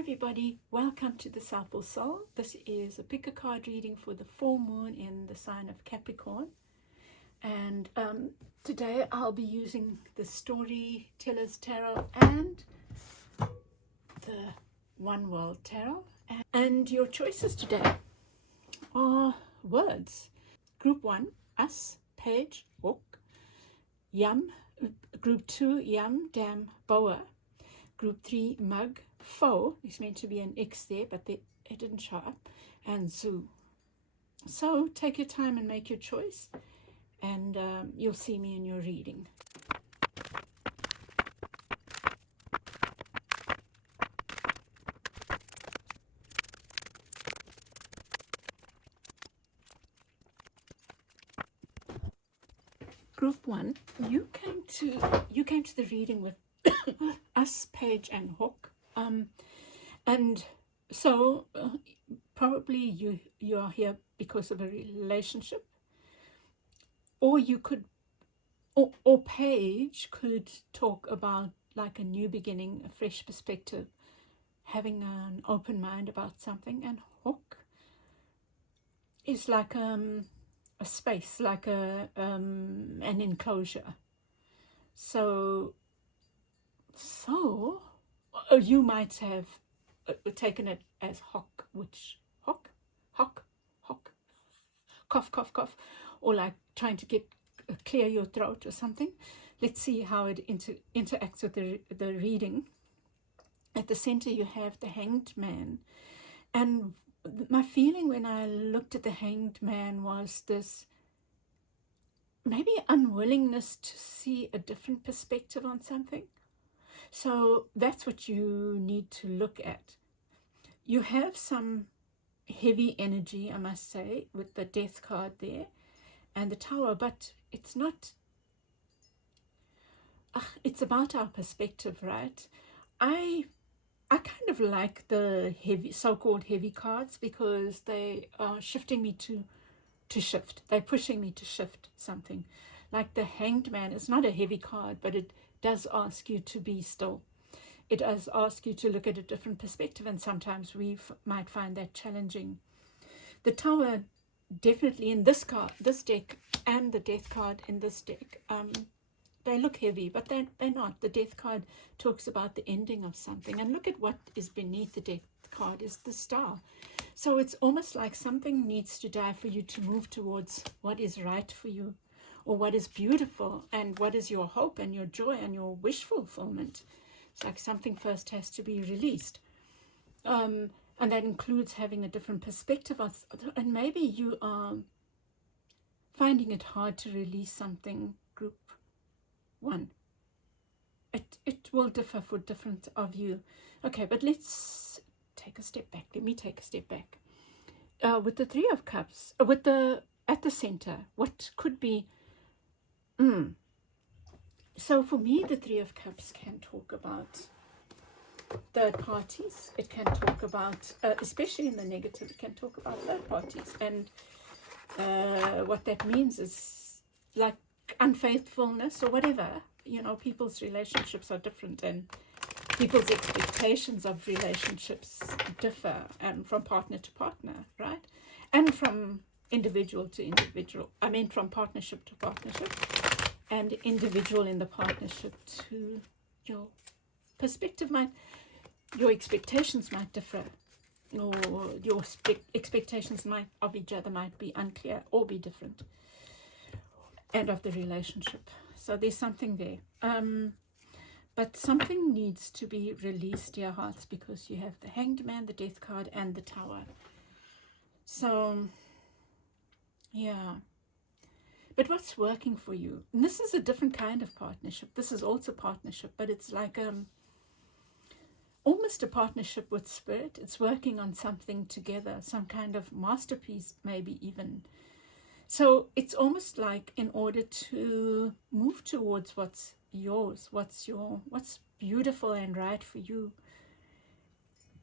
everybody, welcome to the Soulful Soul. This is a pick a card reading for the full moon in the sign of Capricorn, and today I'll be using the Storyteller's Tarot and the One World Tarot, and your choices today are words. Group 1, us, page, hook, yum. Group 2, yum, dam, boa. Group 3, mug, foe. There's meant to be an X there, but it didn't show up. And zoo. So take your time and make your choice, and you'll see me in your reading. Group 1, you came to the reading with us, page, and hook, and so probably you are here because of a relationship, or you could, or page could talk about like a new beginning, a fresh perspective, having an open mind about something, and hook is like a space, like an enclosure. So you might have taken it as hock, which hock, cough, cough, cough, or like trying to clear your throat or something. Let's see how it interacts with the reading. At the center you have the Hanged Man, and my feeling when I looked at the Hanged Man was this maybe unwillingness to see a different perspective on something. So that's what you need to look at. You have some heavy energy, I must say, with the Death card there and the Tower, but it's not, it's about our perspective, right? I kind of like the heavy, so-called heavy cards, because they are shifting me to shift. They're pushing me to shift something. Like the Hanged Man is not a heavy card, but it does ask you to be still. It does ask you to look at a different perspective, and sometimes we might find that challenging. The Tower, definitely in this deck, and the Death card in this deck, they look heavy, but they're not. The Death card talks about the ending of something, and look at what is beneath the Death card is the Star. So it's almost like something needs to die for you to move towards what is right for you, or what is beautiful, and what is your hope and your joy and your wish fulfillment. It's like something first has to be released, and that includes having a different perspective and maybe you are finding it hard to release something. Group 1, it will differ for different of you. Okay, but let's take a step back. Let me take a step back. With the Three of Cups, at the center, what could be so for me, the Three of Cups can talk about third parties. It can talk about, especially in the negative, it can talk about third parties. And what that means is like unfaithfulness or whatever. You know, people's relationships are different, and people's expectations of relationships differ, and from partner to partner, right? And from individual to individual. I mean, from partnership to partnership, and individual in the partnership to your perspective your expectations might differ, or your expectations of each other might be unclear or be different, and of the relationship. So there's something there. But something needs to be released, dear hearts, because you have the Hanged Man, the Death card, and the Tower. So, yeah. But what's working for you? And this is a different kind of partnership. This is also partnership, but it's like almost a partnership with spirit. It's working on something together, some kind of masterpiece, maybe even. So it's almost like in order to move towards what's yours, what's beautiful and right for you,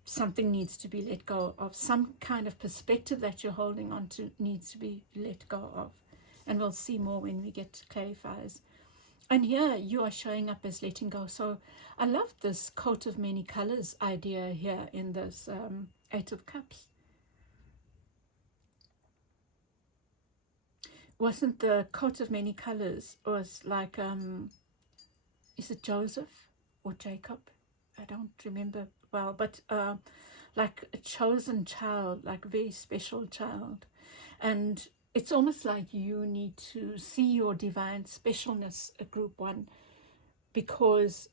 something needs to be let go of. Some kind of perspective that you're holding on to needs to be let go of. And we'll see more when we get clarifiers. And here you are showing up as letting go. So I love this coat of many colors idea here in this Eight of Cups. Wasn't the coat of many colors was like, is it Joseph or Jacob? I don't remember well, but like a chosen child, like a very special child. And it's almost like you need to see your divine specialness at group one, because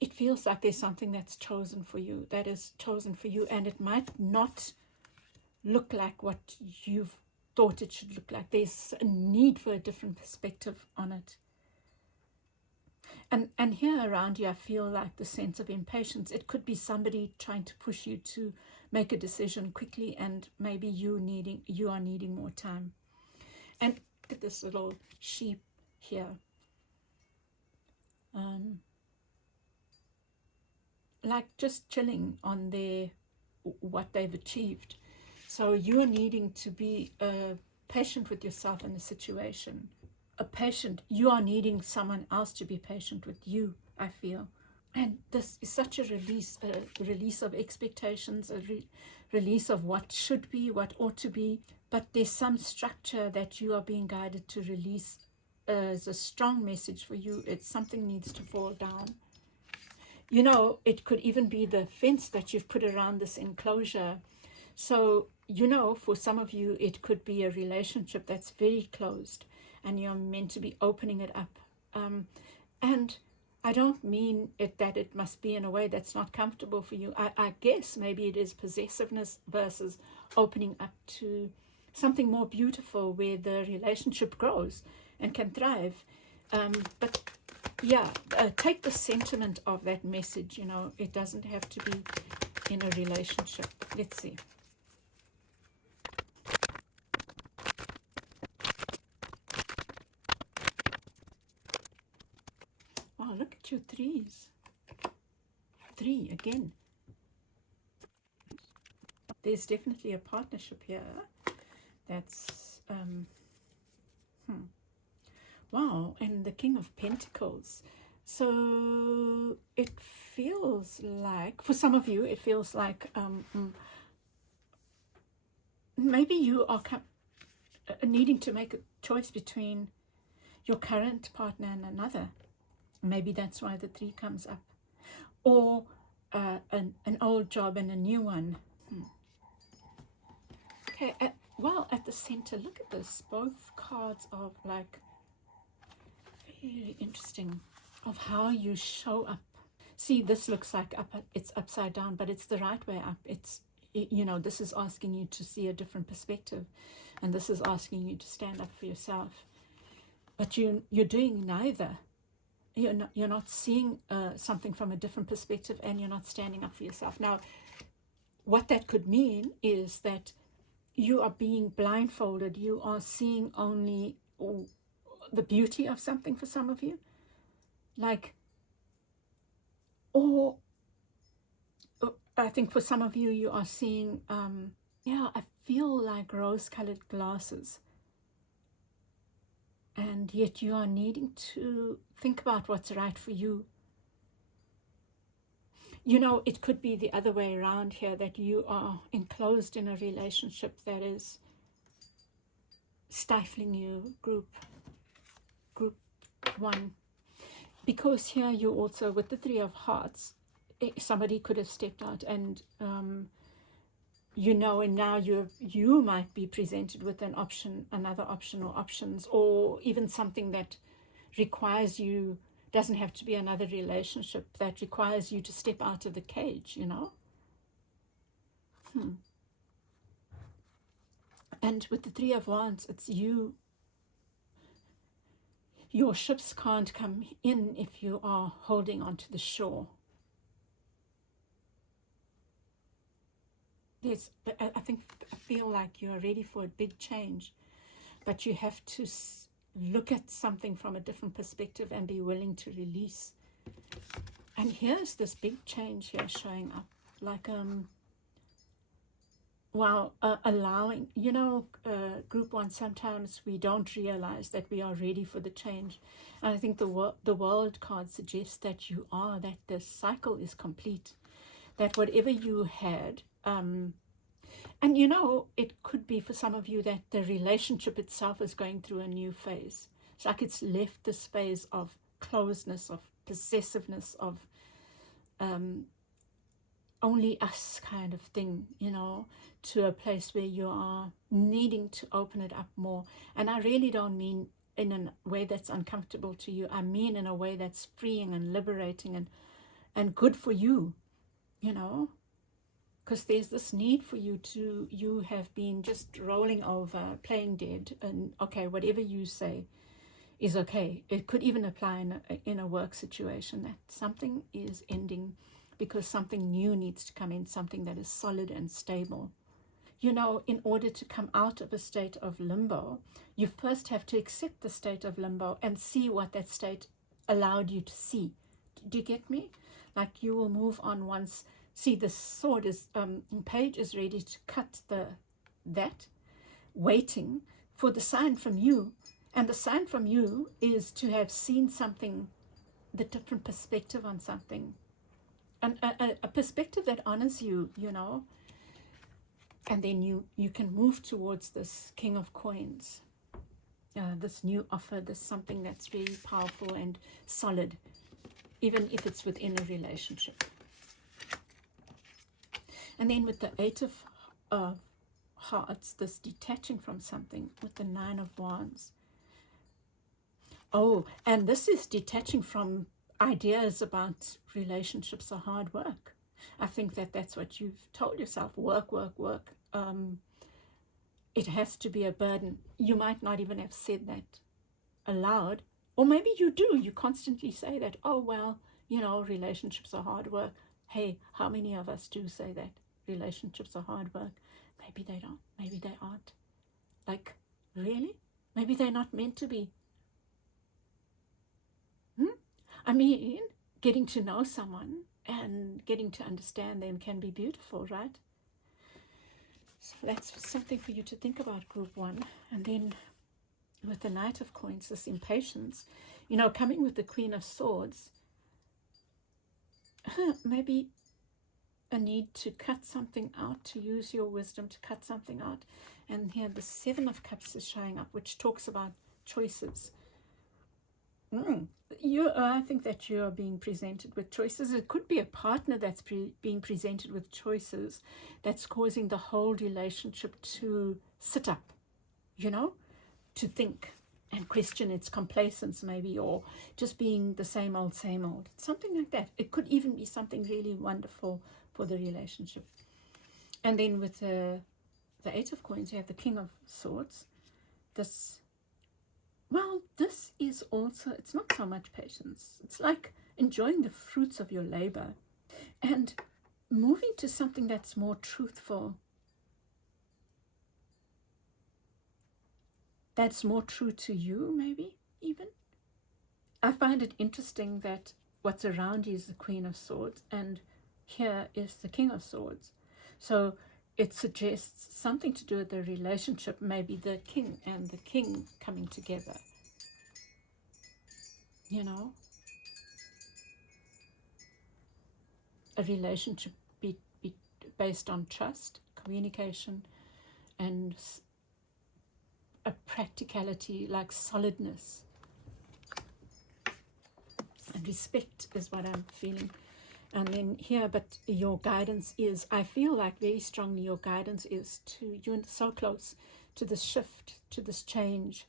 it feels like there's something that's chosen for you, that is chosen for you, and it might not look like what you've thought it should look like. There's a need for a different perspective on it. And here around you, I feel like the sense of impatience. It could be somebody trying to push you to make a decision quickly, and maybe you are needing more time. And look at this little sheep here. Like just chilling on what they've achieved. So you're needing to be patient with yourself in a situation. You are needing someone else to be patient with you, I feel. And this is such a release of expectations, a release of what should be, what ought to be. But there's some structure that you are being guided to release as a strong message for you. Something needs to fall down. You know, it could even be the fence that you've put around this enclosure. So, you know, for some of you, it could be a relationship that's very closed, and you're meant to be opening it up. And I don't mean that it must be in a way that's not comfortable for you. I guess maybe it is possessiveness versus opening up to something more beautiful where the relationship grows and can thrive. But yeah, take the sentiment of that message. You know, it doesn't have to be in a relationship. Let's see. Wow, look at your threes. 3 again. There's definitely a partnership here. That's wow, and the King of Pentacles. So it feels like, for some of you, it feels like maybe you are needing to make a choice between your current partner and another. Maybe that's why the 3 comes up. Or an old job and a new one. Okay, well, at the center, look at this. Both cards are like very interesting of how you show up. See, this looks like it's upside down, but it's the right way up. It's, you know, this is asking you to see a different perspective, and this is asking you to stand up for yourself. But you're doing neither. You're not seeing something from a different perspective, and you're not standing up for yourself. Now, what that could mean is that you are being blindfolded. You are seeing only the beauty of something for some of you. Like, or I think for some of you, you are seeing, I feel like rose-colored glasses. And yet you are needing to think about what's right for you. You know, it could be the other way around here, that you are enclosed in a relationship that is stifling you, group 1. Because here you also, with the 3 of Hearts, somebody could have stepped out and, you know, and now you might be presented with an option, another option or options, or even something that requires you, doesn't have to be another relationship, that requires you to step out of the cage, you know. And with the 3 of Wands, it's you. Your ships can't come in if you are holding onto the shore. I feel like you're ready for a big change, but you have to look at something from a different perspective and be willing to release. And here's this big change here showing up, like Wow, allowing, group one, sometimes we don't realize that we are ready for the change. And I think the world card suggests that you are, that the cycle is complete, that whatever you had, and it could be for some of you that the relationship itself is going through a new phase. It's like it's left this phase of closeness, of possessiveness, of only us kind of thing, to a place where you are needing to open it up more. And I really don't mean in a way that's uncomfortable to you. I mean in a way that's freeing and liberating and good for you, because there's this need for you have been just rolling over, playing dead, and okay, whatever you say is okay. It could even apply in a work situation, that something is ending because something new needs to come in, something that is solid and stable. In order to come out of a state of limbo, you first have to accept the state of limbo and see what that state allowed you to see. Do you get me? Like, you will move on once. See, the sword is, page is ready to cut that, waiting for the sign from you. And the sign from you is to have seen something, the different perspective on something. And a perspective that honors you, and then you can move towards this King of Coins, this new offer, this something that's really powerful and solid, even if it's within a relationship. And then with the Eight of Hearts, this detaching from something with the Nine of Wands. Oh, and this is detaching from ideas about relationships are hard work. I think that's what you've told yourself. Work, work, work. It has to be a burden. You might not even have said that aloud. Or maybe you do. You constantly say that. Oh, well, relationships are hard work. Hey, how many of us do say that? Relationships are hard work. Maybe they don't. Maybe they aren't. Like, really? Maybe they're not meant to be. I mean, getting to know someone and getting to understand them can be beautiful, right? So that's something for you to think about, group one. And then with the Knight of Coins, this impatience, coming with the Queen of Swords, maybe a need to cut something out, to use your wisdom to cut something out. And here the Seven of Cups is showing up, which talks about choices. I think that you are being presented with choices. It could be a partner that's being presented with choices that's causing the whole relationship to sit up, to think and question its complacence maybe, or just being the same old, something like that. It could even be something really wonderful for the relationship. And then with the Eight of Coins, you have the King of Swords. This is also, it's not so much patience. It's like enjoying the fruits of your labor and moving to something that's more truthful, that's more true to you, maybe even. I find it interesting that what's around you is the Queen of Swords, and here is the King of Swords. So it suggests something to do with the relationship, maybe the king and the king coming together. A relationship be based on trust, communication, and a practicality, like solidness. And respect is what I'm feeling. And then here, but your guidance is, I feel like very strongly your guidance is to, you're so close to this shift, to this change.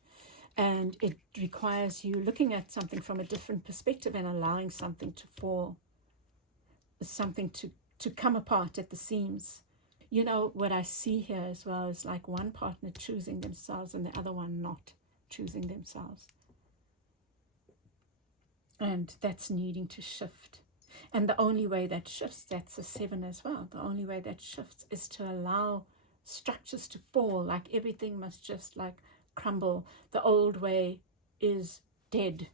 And it requires you looking at something from a different perspective and allowing something to fall, something to come apart at the seams. What I see here as well is like one partner choosing themselves and the other one not choosing themselves. And that's needing to shift. And the only way that shifts, that's a 7 as well. The only way that shifts is to allow structures to fall, like everything must just like crumble. The old way is dead.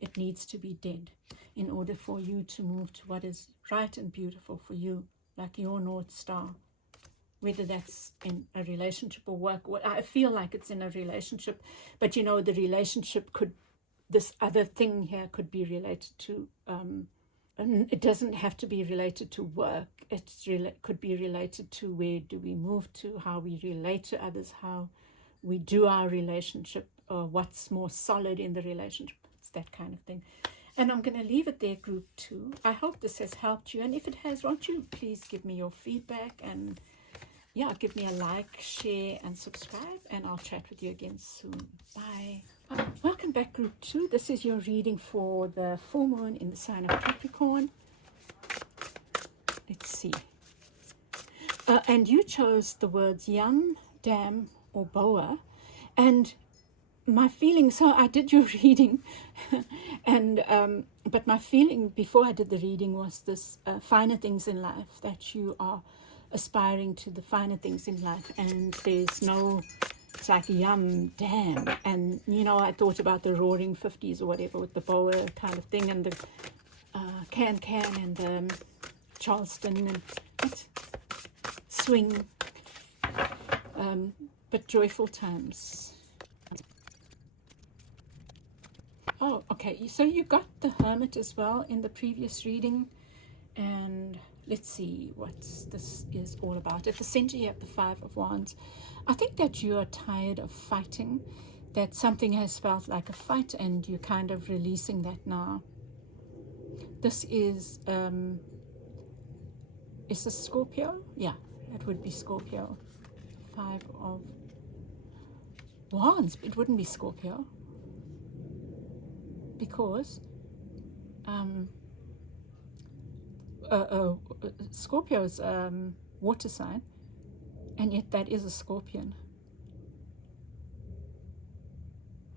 It needs to be dead in order for you to move to what is right and beautiful for you, like your North Star. whether that's in a relationship or work. Well, I feel like it's in a relationship, but you know, the relationship could, this other thing here could be related to, and it doesn't have to be related to work. Could be related to where do we move to, how we relate to others, how we do our relationship, or what's more solid in the relationship. It's that kind of thing. And I'm going to leave it there, group 2. I hope this has helped you. And if it has, won't you please give me your feedback, and yeah, give me a like, share, and subscribe. And I'll chat with you again soon. Bye. Welcome back, group 2. This is your reading for the full moon in the sign of Capricorn. Let's see. And you chose the words yum, dam, or boa. And my feeling, so I did your reading, and but my feeling before I did the reading was this finer things in life, that you are aspiring to the finer things in life, and there's no, it's like yum, damn. And you know, I thought about the roaring 50s or whatever with the boa kind of thing, and the can and the Charleston and what? Swing, but joyful times. Oh, okay, so you got the Hermit as well in the previous reading, and let's see what this is all about. At the center you have the Five of Wands. I think that you are tired of fighting, that something has felt like a fight and you're kind of releasing that now. This is this Scorpio? Yeah, it would be Scorpio. Five of Wands, it wouldn't be Scorpio, because Scorpio's water sign, and yet that is a scorpion.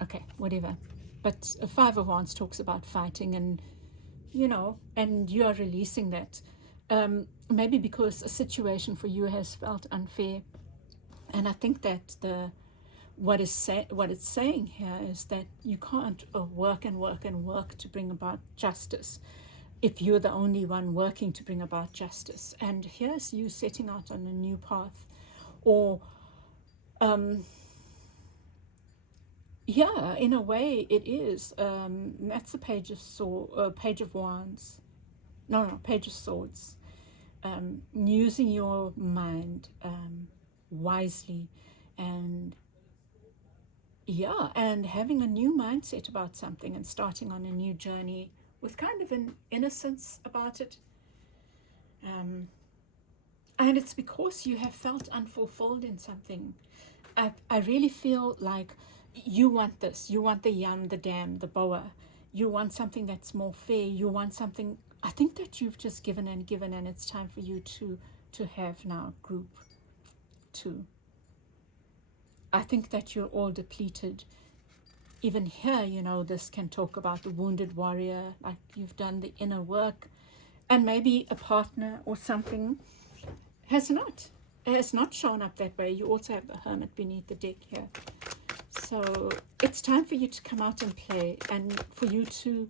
Okay, whatever. But a Five of Wands talks about fighting, and you know, and you are releasing that. Maybe because a situation for you has felt unfair, and I think that what it's saying here is that you can't work and work and work to bring about justice if you're the only one working to bring about justice. And here's you setting out on a new path, or yeah, in a way it is. That's the Page of Wands. No, Page of Swords. Using your mind wisely, and yeah, and having a new mindset about something, and starting on a new journey with kind of an innocence about it. And it's because you have felt unfulfilled in something. I really feel like you want this. You want the yum, the dam, the boa. You want something that's more fair. You want something. I think that you've just given, and it's time for you to have now, group 2. I think that you're all depleted. Even here, you know, this can talk about the wounded warrior, like you've done the inner work, and maybe a partner or something has not shown up that way. You also have the Hermit beneath the deck here. So it's time for you to come out and play, and for you to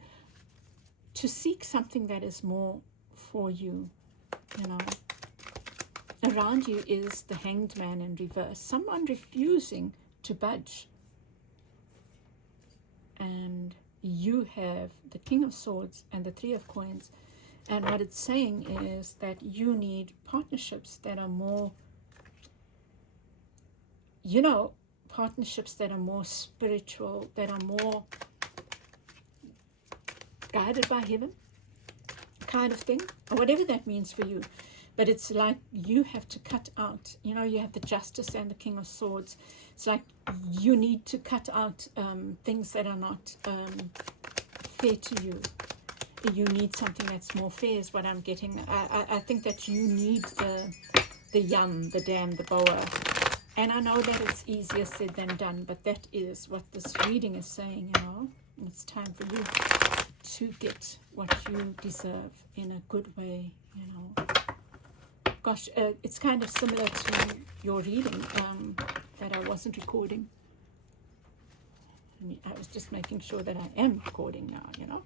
seek something that is more for you, you know. Around you is the Hanged Man in reverse, someone refusing to budge. And you have the King of Swords and the Three of Coins. And what it's saying is that you need partnerships that are more, you know, partnerships that are more spiritual, that are more guided by heaven, kind of thing, or whatever that means for you. But it's like you have to cut out, you know, you have the Justice and the King of Swords. It's like you need to cut out things that are not fair to you. You need something that's more fair is what I'm getting. I think that you need the yum, the dam, the boa. And I know that it's easier said than done, but that is what this reading is saying, you know. It's time for you to get what you deserve in a good way, you know. Gosh, it's kind of similar to your reading that I wasn't recording. I was just making sure that I am recording now, you know.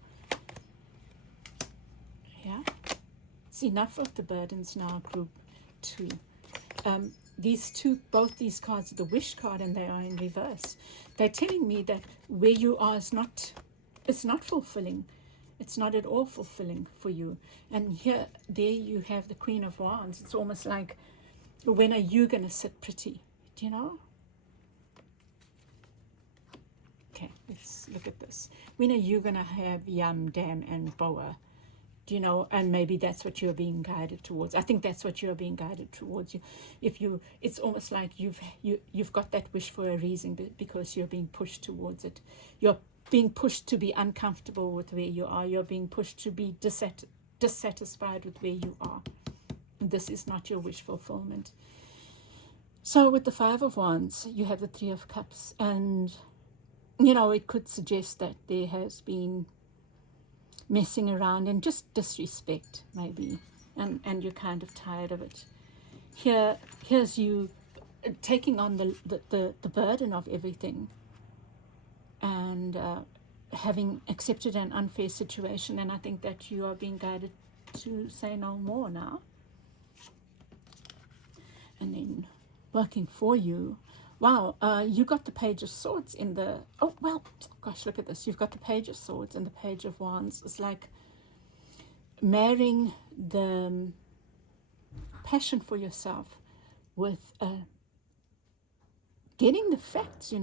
Yeah. It's enough of the burdens now, group 2. both these cards, the wish card and they are in reverse. They're telling me that where you are is not, it's not fulfilling. It's not at all fulfilling for you. And there you have the Queen of Wands. It's almost like, when are you going to sit pretty? Do you know? Okay, let's look at this. When are you going to have yum, dam, and boa? Do you know? And maybe that's what you're being guided towards. I think that's what you're being guided towards. It's almost like you've got that wish for a reason, because you're being pushed towards it. You're being pushed to be uncomfortable with where you are. You're being pushed to be dissatisfied with where you are. This is not your wish fulfillment. So with the Five of Wands, you have the Three of Cups, and it could suggest that there has been messing around and just disrespect, maybe, and you're kind of tired of it. Here's you taking on the burden of everything, and having accepted an unfair situation, and I think that you are being guided to say no more now. And then working for you. Wow, you got the Page of Swords in the, oh, well, gosh, look at this. You've got the Page of Swords and the Page of Wands. It's like marrying the passion for yourself with getting the facts,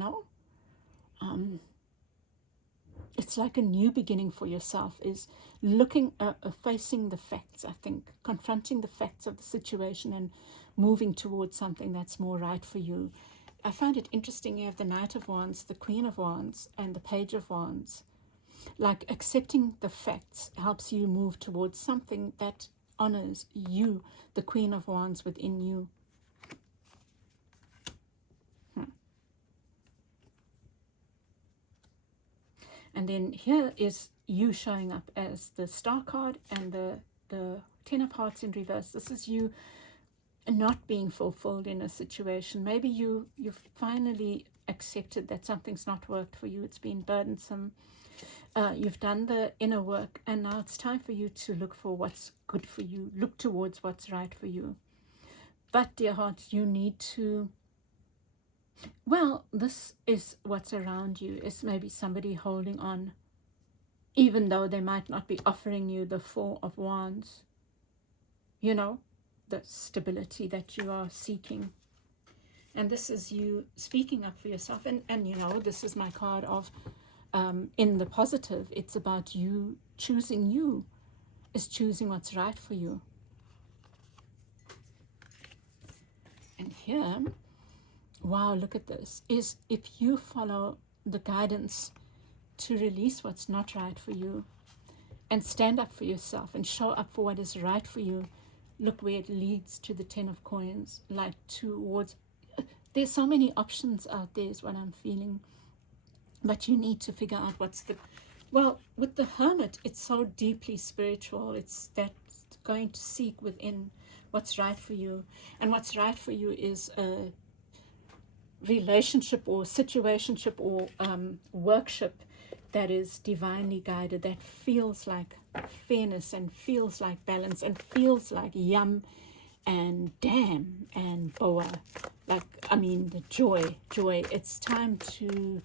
It's like a new beginning for yourself, is looking, facing the facts, I think, confronting the facts of the situation and moving towards something that's more right for you. I find it interesting, you have the Knight of Wands, the Queen of Wands, and the Page of Wands. Like accepting the facts helps you move towards something that honors you, the Queen of Wands within you. And then here is you showing up as the Star card and the Ten of Hearts in reverse. This is you not being fulfilled in a situation. Maybe you've finally accepted that something's not worked for you. It's been burdensome. You've done the inner work, and now it's time for you to look for what's good for you. Look towards what's right for you. But, dear hearts, you need to, well, this is what's around you. It's maybe somebody holding on, even though they might not be offering you the Four of Wands. The stability that you are seeking. And this is you speaking up for yourself. And this is my card of, in the positive, it's about you choosing you. Is choosing what's right for you. And here, wow, look at this, is if you follow the guidance to release what's not right for you and stand up for yourself and show up for what is right for you, look where it leads to the Ten of Coins, like towards, there's so many options out there is what I'm feeling, but you need to figure out what's the, well, with the Hermit, it's so deeply spiritual. It's that going to seek within what's right for you, and what's right for you is a relationship or situationship or workship that is divinely guided, that feels like fairness and feels like balance and feels like yum and damn and boa. Like, I mean, the joy. It's time to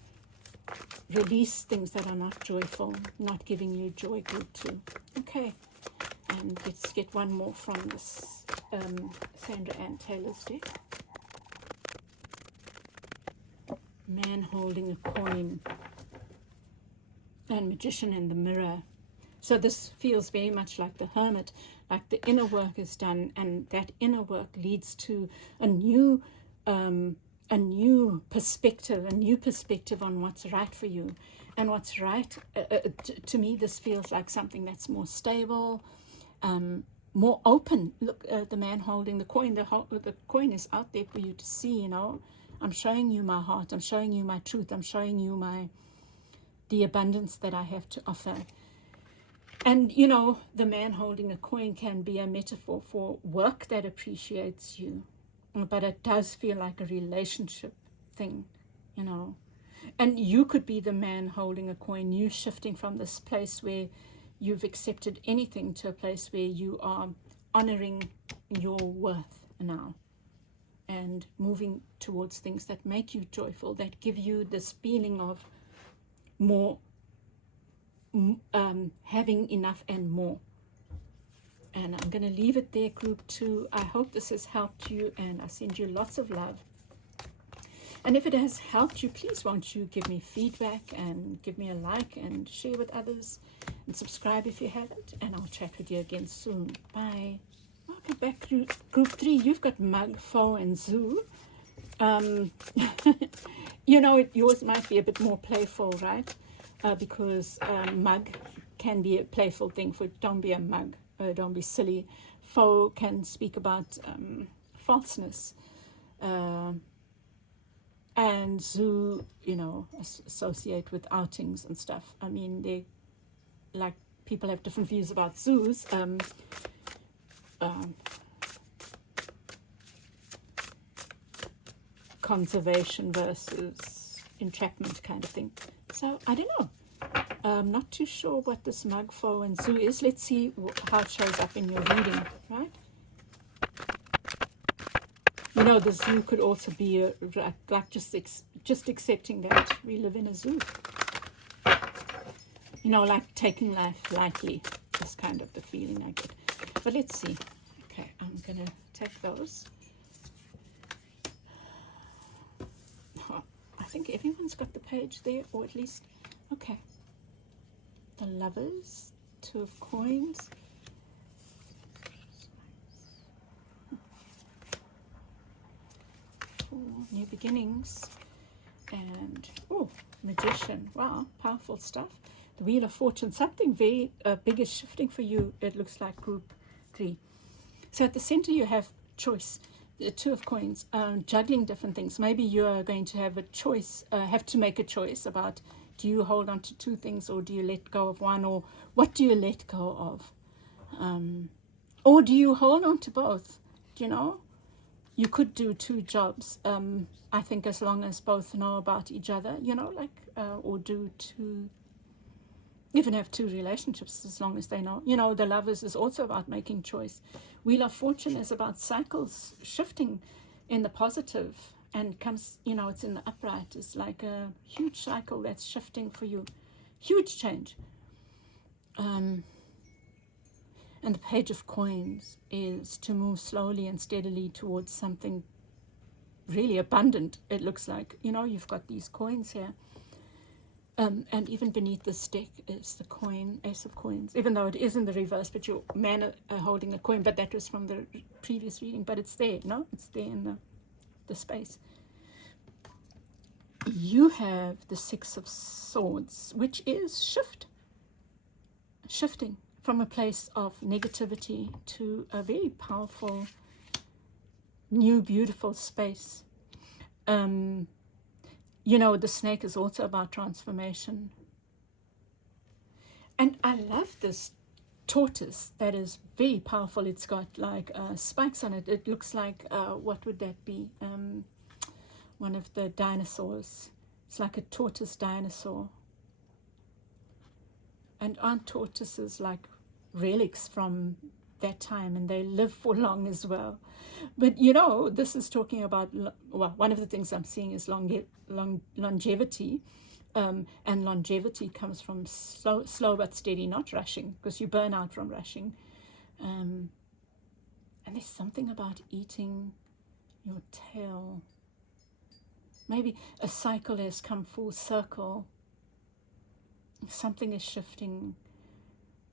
release things that are not joyful, not giving you joy good too. Okay, and let's get one more from this Sandra Ann Taylor's deck. Man holding a coin and Magician in the mirror. So this feels very much like the Hermit, like the inner work is done, and that inner work leads to a new perspective on what's right for you. And what's right, to me, this feels like something that's more stable, more open. Look, the man holding the coin, the coin is out there for you to see, I'm showing you my heart, I'm showing you my truth, I'm showing you the abundance that I have to offer. And, the man holding a coin can be a metaphor for work that appreciates you. But it does feel like a relationship thing, And you could be the man holding a coin, you shifting from this place where you've accepted anything to a place where you are honoring your worth now. and moving towards things that make you joyful, that give you this feeling of more, having enough and more. And I'm going to leave it there, group 2. I hope this has helped you, and I send you lots of love. And if it has helped you, please won't you give me feedback and give me a like and share with others and subscribe if you haven't. And I'll chat with you again soon. Bye. Welcome back to group 3. You've got Mug, Foe, and Zoo. You know, yours might be a bit more playful, right? Because Mug can be a playful thing for don't be a mug. Don't be silly. Foe can speak about falseness. And Zoo, you know, associate with outings and stuff. I mean, they, like, people have different views about zoos. Conservation versus entrapment kind of thing. So, I don't know. I'm not too sure what this Mug, Foe, and Zoo is. Let's see how it shows up in your reading, right? You know, the zoo could also be like just accepting that we live in a zoo. You know, like taking life lightly is kind of the feeling I get. But let's see. Okay, I'm going to take those. Oh, I think everyone's got the page there, or at least, okay. The Lovers, 2 of Coins. New beginnings. And, oh, Magician. Wow, powerful stuff. The Wheel of Fortune. Something very big is shifting for you, it looks like, group 3. So at the center you have choice. The 2 of Coins. Juggling different things. Maybe you are going to have a choice, have to make a choice about, do you hold on to 2 things, or do you let go of one, or what do you let go of? Or do you hold on to both? Do you know? You could do 2 jobs, I think, as long as both know about each other, you know, like, or do 2, even have 2 relationships as long as they know. You know, the Lovers is also about making choice. Wheel of Fortune is about cycles shifting in the positive, and comes, you know, it's in the upright. It's like a huge cycle that's shifting for you. Huge change. And the Page of Coins is to move slowly and steadily towards something really abundant, it looks like. You know, you've got these coins here. And even beneath this deck is the coin, Ace of Coins, even though it is in the reverse, but your man holding a coin, but that was from the previous reading, but it's there, no? It's there in the space. You have the 6 of Swords, which is shifting from a place of negativity to a very powerful, new, beautiful space. You know, the snake is also about transformation. And I love this tortoise that is very powerful. It's got like spikes on it. It looks like, what would that be? One of the dinosaurs. It's like a tortoise dinosaur. And aren't tortoises like relics from that time, and they live for long as well? But you know, this is talking about, well, one of the things I'm seeing is longevity, and longevity comes from slow but steady, not rushing, because you burn out from rushing. And there's something about eating your tail. Maybe a cycle has come full circle. Something is shifting.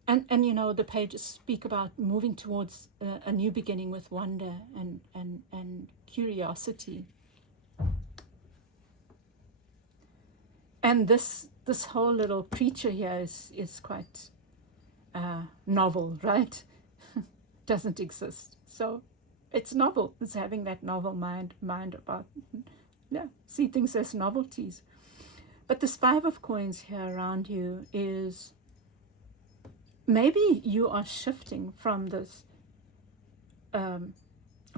And you know, the pages speak about moving towards a new beginning with wonder and curiosity. And this whole little creature here is quite novel, right? Doesn't exist. So it's novel. It's having that novel mind about, yeah, see things as novelties. But this 5 of Coins here around you is, maybe you are shifting from this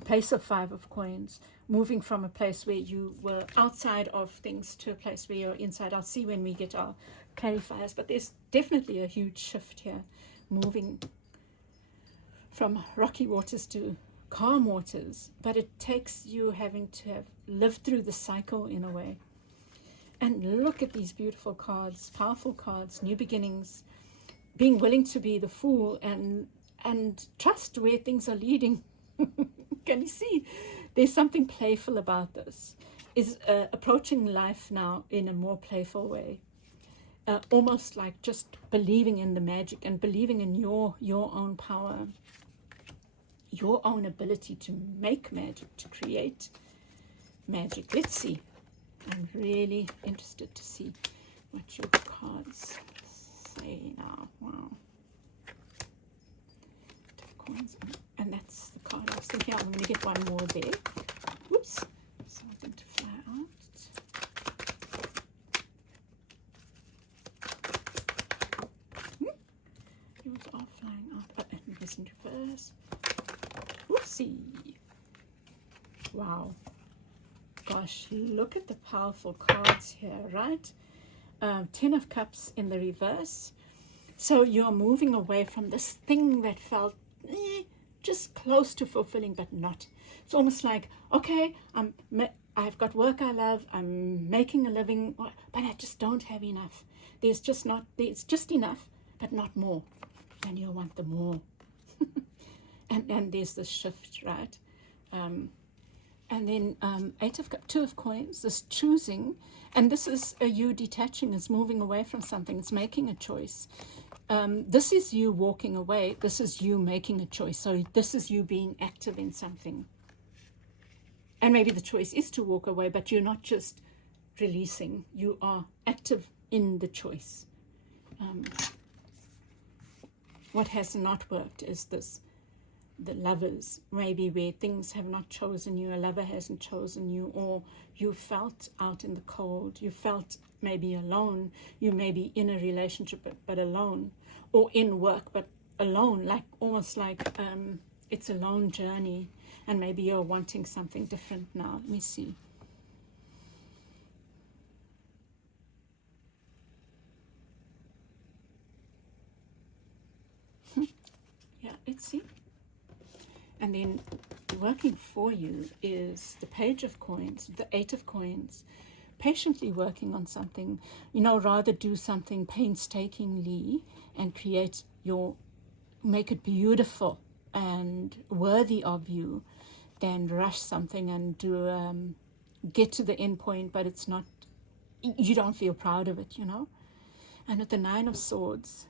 place of 5 of Coins, moving from a place where you were outside of things to a place where you're inside. I'll see when we get our clarifiers, but there's definitely a huge shift here, moving from rocky waters to calm waters, but it takes you having to have lived through the cycle in a way. And look at these beautiful cards, powerful cards, new beginnings, being willing to be the fool and trust where things are leading. Can you see? There's something playful about this. Is approaching life now in a more playful way. Almost like just believing in the magic and believing in your own power, your own ability to make magic, to create magic. Let's see. I'm really interested to see what your cards say now. Wow. Coins. And that's the card I was thinking. I'm going to get one more there. Whoops. Something to fly out. Yours are flying out. Oh, and it's in reverse. Whoopsie. Wow. Gosh, look at the powerful cards here, right? 10 of Cups in the reverse. So you're moving away from this thing that felt just close to fulfilling, but not. It's almost like, okay, I've got work I love, I'm making a living, but I just don't have enough. There's just enough, but not more. And you want the more. and there's this shift, right? And then 2 of Coins, this choosing, and this is you detaching, is moving away from something, it's making a choice. This is you walking away, this is you making a choice. So this is you being active in something. And maybe the choice is to walk away, but you're not just releasing, you are active in the choice. What has not worked is this. The lovers, maybe where things have not chosen you, a lover hasn't chosen you, or you felt out in the cold, you felt maybe alone, you may be in a relationship but alone, or in work but alone, like almost like it's a lone journey, and maybe you're wanting something different now. Let me see. Yeah, let's see. And then working for you is the Page of Coins, the 8 of Coins, patiently working on something, rather do something painstakingly and make it beautiful and worthy of you than rush something and get to the end point, but it's not, you don't feel proud of it, And with the 9 of Swords,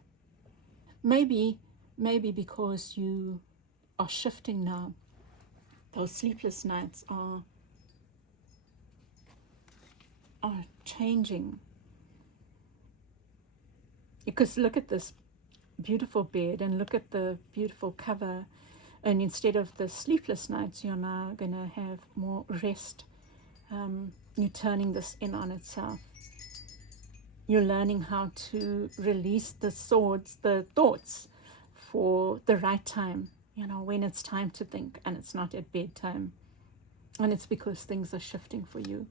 maybe because you are shifting now, those sleepless nights are changing, because look at this beautiful bed and look at the beautiful cover, and instead of the sleepless nights, you're now going to have more rest. You're turning this in on itself. You're learning how to release the thoughts for the right time, when it's time to think and it's not at bedtime. And it's because things are shifting for you.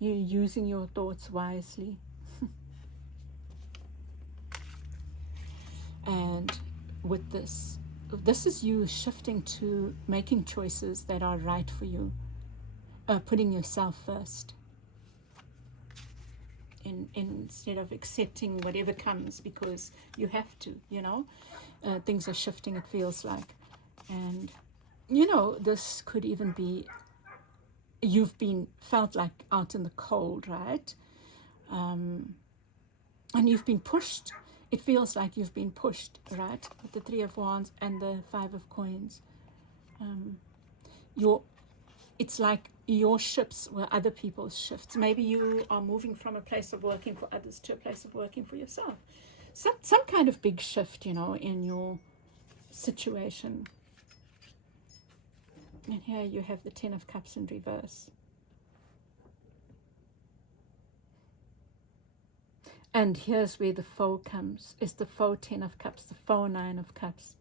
You're using your thoughts wisely. And with this is you shifting to making choices that are right for you, putting yourself first. Instead of accepting whatever comes because you have to, things are shifting, it feels like. And, this could even be, you've felt like out in the cold, right? And you've been pushed. It feels like you've been pushed, right? With the 3 of Wands and the 5 of Coins. It's like your ships were other people's shifts. Maybe you are moving from a place of working for others to a place of working for yourself. Some kind of big shift, in your situation. And here you have the 10 of Cups in reverse. And here's where the foe comes. It's the foe 10 of Cups, the foe 9 of Cups.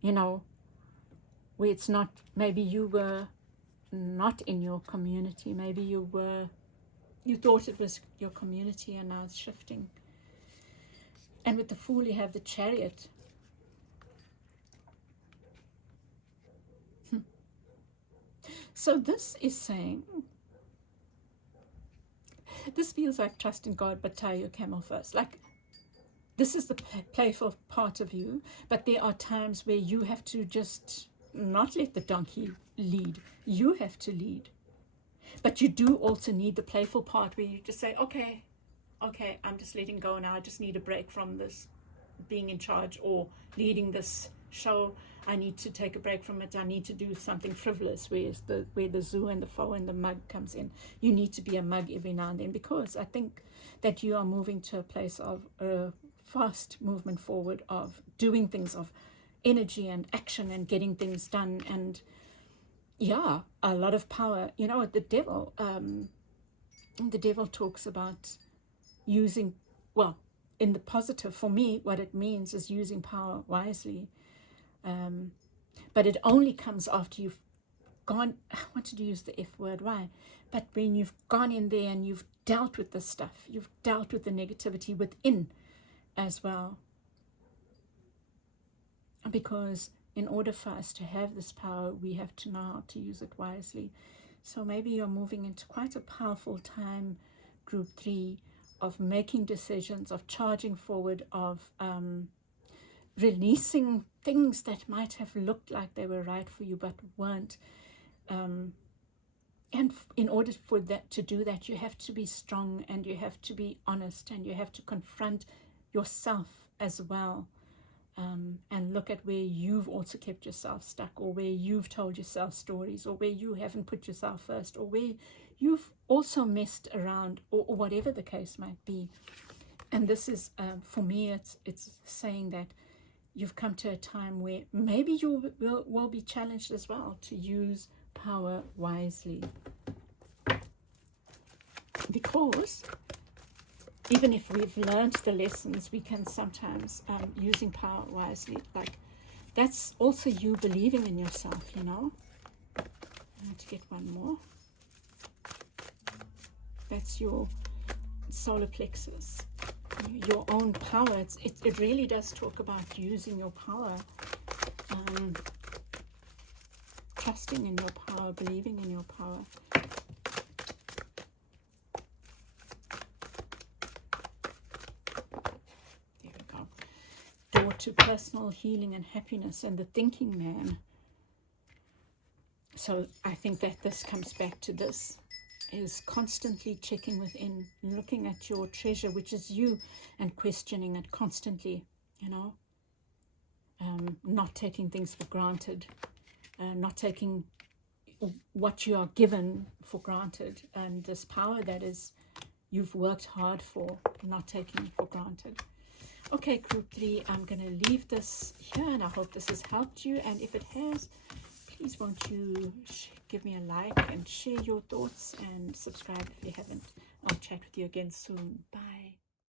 Where it's not, maybe you were not in your community. Maybe you thought it was your community, and now it's shifting. And with the Fool, you have the Chariot. So this is saying, this feels like trust in God, but tie your camel first. Like, this is the playful part of you, but there are times where you have to just not let the donkey lead. You have to lead. But you do also need the playful part where you just say, okay, I'm just letting go now. I just need a break from this being in charge or leading this show. I need to take a break from it. I need to do something frivolous, where the zoo and the foe and the mug comes in. You need to be a mug every now and then, because I think that you are moving to a place of fast movement forward, of doing things, of energy and action and getting things done, and yeah, a lot of power. You know, the devil talks about using, well, in the positive, for me, what it means is using power wisely. But it only comes after you've gone, I wanted to use the F word, why? But when you've gone in there and you've dealt with the stuff, you've dealt with the negativity within as well. Because in order for us to have this power, we have to know how to use it wisely. So maybe you're moving into quite a powerful time, group 3, of making decisions, of charging forward, of releasing things that might have looked like they were right for you but weren't. And in order for that to do that, you have to be strong, and you have to be honest, and you have to confront yourself as well, and look at where you've also kept yourself stuck, or where you've told yourself stories, or where you haven't put yourself first, or where you've also messed around, or whatever the case might be. And this is, for me, it's saying that you've come to a time where maybe you will be challenged as well to use power wisely. Because even if we've learned the lessons, we can sometimes, using power wisely, like, that's also you believing in yourself, you know. I need to get one more. That's your solar plexus, your own power. It really does talk about using your power, trusting in your power, believing in your power. There we go. Door to personal healing and happiness, and the thinking man. So I think that this comes back to this, is constantly checking within, looking at your treasure, which is you, and questioning it constantly, you know. Not taking things for granted, not taking what you are given for granted, and this power that is you've worked hard for, not taking for granted. Okay, group 3, I'm going to leave this here, and I hope this has helped you, and if it has, please won't you give me a like and share your thoughts, and subscribe if you haven't. I'll chat with you again soon. Bye.